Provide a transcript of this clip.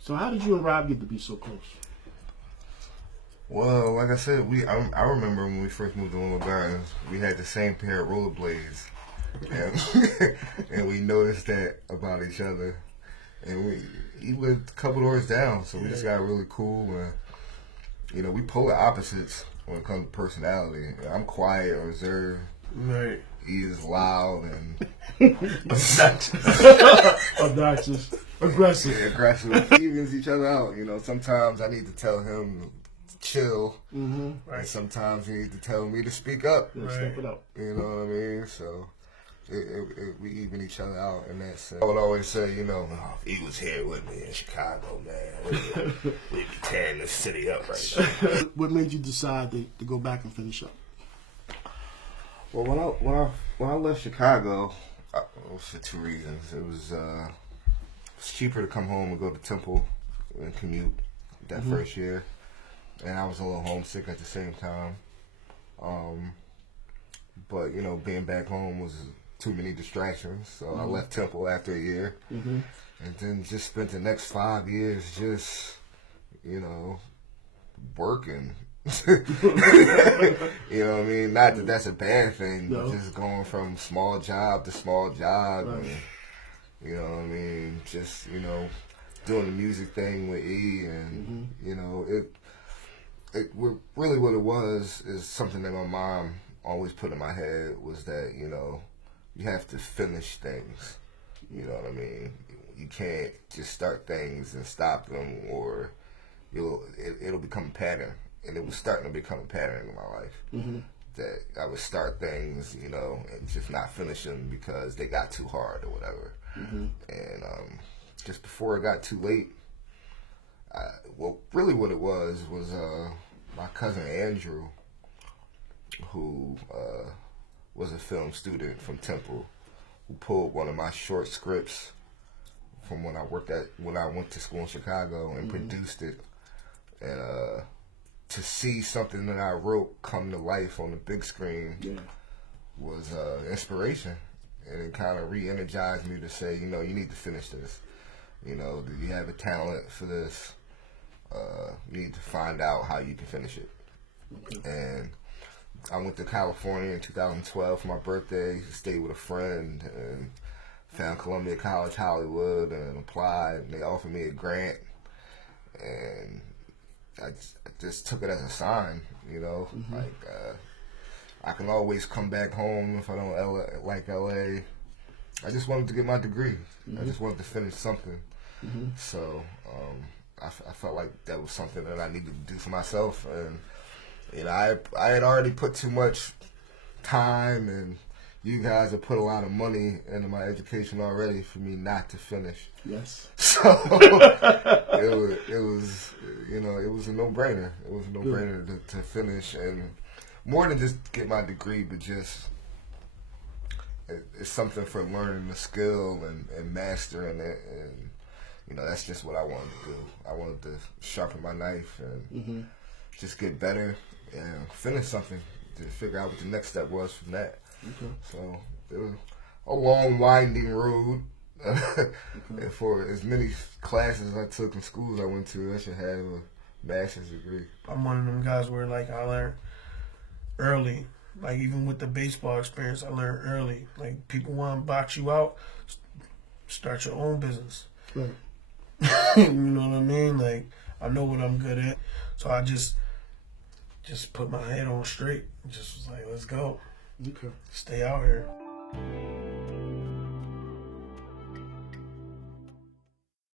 So how did you and Rob get to be so close? Well, like I said, I remember when we first moved to Loma Gardens, we had the same pair of rollerblades, and, and we noticed that about each other. And he lived a couple doors down, so we just got really cool. And we polar opposites when it comes to personality. I'm quiet, reserved. Right. He is loud and obnoxious, aggressive. Yeah, aggressive. He evens each other out. Sometimes I need to tell him to chill, and sometimes he needs to tell me to speak up. Yeah, step it up. You know what I mean? So we even each other out in that sense. I would always say, oh, if he was here with me in Chicago, man, we'd be tearing this city up right now. What made you decide to go back and finish up? Well, when I left Chicago, it was for two reasons. It was cheaper to come home and go to Temple and commute that first year, and I was a little homesick at the same time. But being back home was too many distractions, so I left Temple after a year, and then just spent the next 5 years just working. You know what I mean? Not that that's a bad thing, but just going from small job to small job, and you know what I mean? Just doing the music thing with E, and it really what it was is something that my mom always put in my head was that you have to finish things. You know what I mean? You can't just start things and stop them, or it'll become a pattern. And it was starting to become a pattern in my life that I would start things, and just not finish them because they got too hard or whatever. And just before it got too late, really what it was my cousin Andrew, who was a film student from Temple, who pulled one of my short scripts from when I went to school in Chicago and produced it, and to see something that I wrote come to life on the big screen was inspiration, and it kind of re-energized me to say, you need to finish this. Do you have a talent for this? You need to find out how you can finish it. And I went to California in 2012 for my birthday, stayed with a friend, and found Columbia College Hollywood and applied, and they offered me a grant, and I just took it as a sign, I can always come back home if I don't like LA. I just wanted to get my degree. I just wanted to finish something. So I felt like that was something that I needed to do for myself, and I had already put too much time, and you guys have put a lot of money into my education already for me not to finish. Yes. So it was a no-brainer. It was a no-brainer to finish, and more than just get my degree, but just it's something for learning the skill and mastering it, and that's just what I wanted to do. I wanted to sharpen my knife and just get better and finish something, to figure out what the next step was from that. So it was a long, winding road. And for as many classes I took in schools I went to, I should have a master's degree. I'm one of them guys where I learned early. Even with the baseball experience, I learned early. People want to box you out, start your own business. Right. You know what I mean? I know what I'm good at, so I just put my head on straight. Just was like, let's go. Okay. Stay out here.